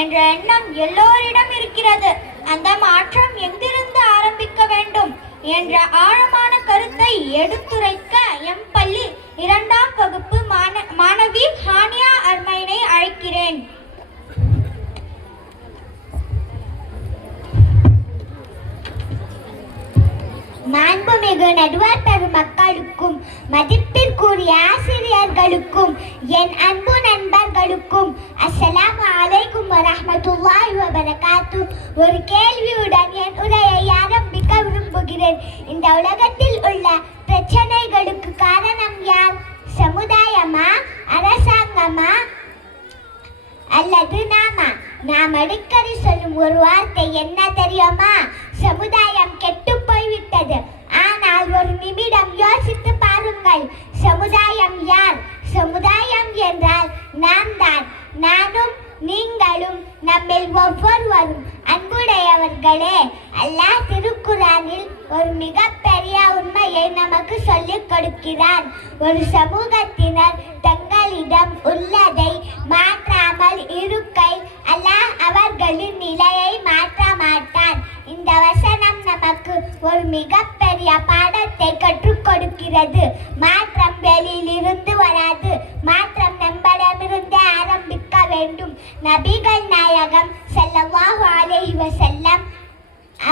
என்ற எண்ணம் எல்லோரிடம் இருக்கிறது. அந்த மாற்றம் எங்கிருந்து ஆரம்பிக்க வேண்டும் என்ற ஆழமான கருத்தை எடுத்துரைக்க எம் பள்ளி 2ஆம் வகுப்பு மாணவி ஹானியா அர்மைனை அழைக்கிறேன். மாண்புமிகு நடுவர் பெருமக்களுக்கும் மதிப்பிற்குரிய ஆசிரியர்களுக்கும் என் அன்பு நண்பர்களுக்கும் அஸ்ஸலாமு அலைக்கும் வரஹ்மத்துல்லாஹி வபரகாத்து. ஒரு கேள்வியுடன் என் உரையை ஆரம்பிக்க விரும்புகிறேன். இந்த உலகத்தில் உள்ள பிரச்சனைகளுக்கு காரணம் யார்? சமுதாயமா, அரசாங்கமா அல்லது நாமா? நாம் அடிக்கடி சொல்லும் ஒரு வார்த்தை என்ன தெரியுமா? சமுதாயம் கெட்டு போய்விட்டது. ஆனால் ஒரு நிமிடம் யோசித்து பாருங்கள், சமுதாயம் யார்? சமுதாயம் என்றால் நாம் தான். நானும் நீங்களும், நம்மில் ஒவ்வொருவரும். அன்புடையவர்களே, அல்லாஹ் திருக்குரானில் ஒரு மிகப்பெரிய உண்மையை நமக்கு சொல்லிக் கொடுக்கிறான். ஒரு சமூகத்தினர் தங்களிடம் உள்ளதை மாற்றாமல் இருக்கை அல்லாஹ் அவர்களின் நிலையை மாற்ற மாட்டான். இந்த வசனம் நமக்கு ஒரு மிகப்பெரிய பாடத்தை கற்றுக் கொடுக்கிறது. மாற்றம் வெளியிலிருந்து வராது, மாற்றம் நம்மிடமிருந்தே ஆரம்பிக்க வேண்டும். நபிகள் நாயகம் ஸல்லல்லாஹு அலைஹி வஸல்லம்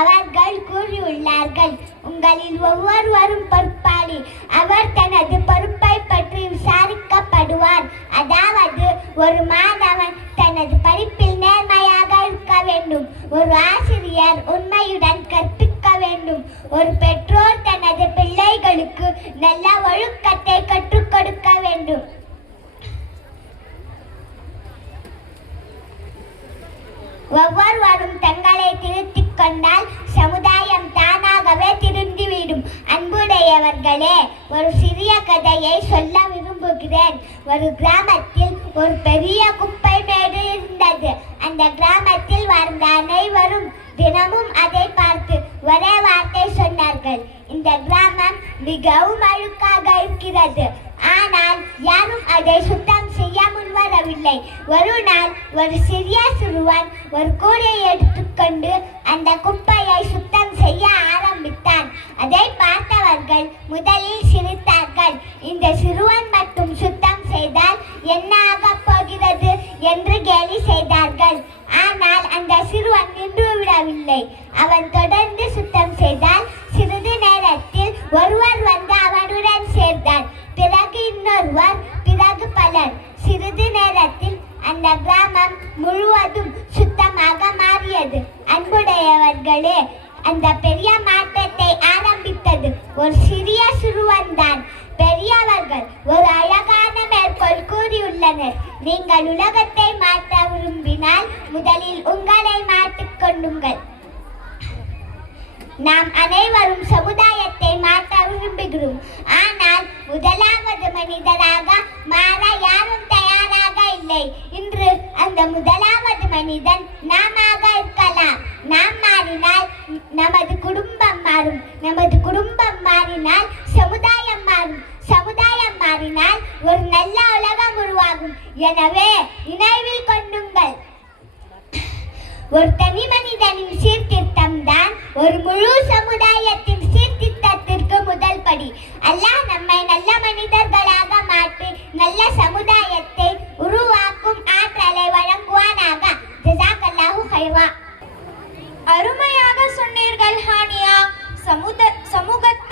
அவர்கள் கூறியுள்ளார்கள், உங்களில் ஒவ்வொருவரும் பொறுப்பாளி. அவர் தனது பொறுப்பை பற்றி விசாரிக்கப்படுவார். அதாவது ஒரு மாணவன் தனது படிப்பில் நேர்மையாக இருக்க வேண்டும். ஒரு ஆசிரியர் உண்மையுடன் கற்பிக்க வேண்டும். ஒரு பெற்றோர் தனது பிள்ளைகளுக்கு நல்ல ஒழுக்கத்தை கற்றுக் கொடுக்க வேண்டும். ஒவ்வொருவரும் தங்களை திருத்திக் கொண்டால் சமுதாயம் தானாகவே திருந்திவிடும். அன்புடையவர்களே, ஒரு சிறிய கதையை சொல்ல விரும்புகிறேன். ஒரு கிராமத்தில் ஒரு பெரிய குப்பை மேடு இருந்தது. அந்த கிராமத்தில் வாழ்ந்த அனைவரும் தினமும் அதை பார்த்து ஒரே வார்த்தை சொன்னார்கள், இந்த கிராமம் மிகவும் அழுக்காக இருக்கிறது. ஆனால் யாரும் அதை சுத்தம் செய்ய முன்வரவில்லை. ஒரு நாள் ஒரு சிறிய சிறுவன் ஒரு கூடையை எடுத்துக்கொண்டு அந்த குப்பையை சுத்தம் செய்ய ஆரம்பித்தான். அதை பார்த்தவர்கள் முதலில் சிரித்தார்கள். இந்த சிறுவன் மட்டும் சுத்தம் செய்தால் என்ன ஆகப் போகிறது என்று கேலி செய்தார்கள். ஆனால் அந்த சிறுவன் நின்று விடவில்லை. அவன் தொடர்ந்து சுத்தம் செய்தால் சிறிது நேரத்தில் ஒருவர் வந்து அவனுடன் சேர்ந்தார். பிறகு இன்னொருவர், பிறகு பலர். சிறிது நேரத்தில் அந்த கிராமம் முழுவதும் சுத்தமாக மாறியது. அன்புடையவர்களே, அந்த பெரிய மாற்றத்தை ஆரம்பித்தது ஒரு சிறிய சிறுவன் தான். பெரியவர்கள் ஒரு அழகான மேற்கோள் கூறியுள்ளனர், நீங்கள் உலகத்தை மாற்ற விரும்பினால் முதலில் உங்களை மாற்றிக் கொள்ளுங்கள். நாம் அனைவரும் சமுதாயத்தை மாற்ற விரும்புகிறோம். ஆனால் முதலாவது மனிதராக மாற யாரும் தயாராக இல்லை. இன்று அந்த முதலாவது மனிதன் நாமாக இருக்கலாம். நாம் மாறினால் நமது குடும்பம் மாறும். நமது குடும்பம் மாறினால் சமுதாயம் மாறும். சமுதாயம் மாறினால் ஒரு நல்ல உலகம் உருவாகும். எனவே நினைவில் கொள்ளுங்கள், ஒரு தனி மனிதனின் சீர்திருத்தம் தான் ஒரு முழு சமுதாயத்தின் சீர்திருத்தத்திற்கு முதல் படி. அல்லாஹ் நம்மை நல்ல மனிதர்களாக மாற்றி நல்ல சமுதாயத்தை உருவாக்கும் ஆற்றலை வழங்குவானாக. ஜஸாக்கல்லாஹு ஹைரா. அருமையாக சொன்னீர்கள் ஹானியா. சமூகத்தை